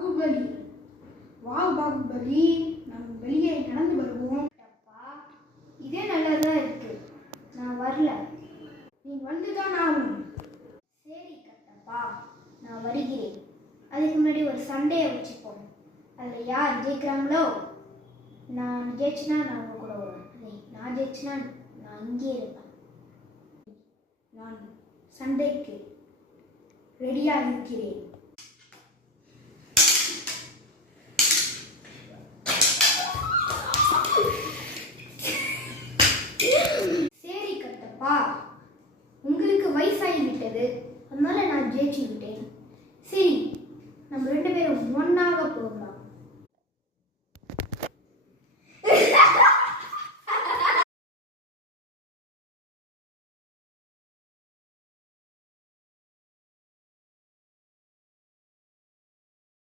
பாகுபலி. வா பாகுபலி, நம்ம வெளியே நடந்து வருவோம். அப்பா, இதே நல்லதா இருக்கு. நான் வரல. நீ வந்துதான் ஆகணும். சரி கட்டப்பா, நான் வருகிறேன். அதுக்கு முன்னாடி ஒரு சண்டையை வச்சுப்போம். அதில் யார் ஜெயிக்கிறாங்களோ, நான் ஜெயிச்சுனா நான் உங்க கூட வருவேன். நான் ஜெயிச்சுனா நான் இங்கே இருப்பேன். நான் சண்டைக்கு ரெடியாக இருக்கிறேன். சரி கட்டப்பா, உங்களுக்கு வயசாகிவிட்டது, அதனால நான் ஜெயிச்சு விட்டேன். சரி, நம்ம 2 பேரும் ஒன்றாக போகலாம்.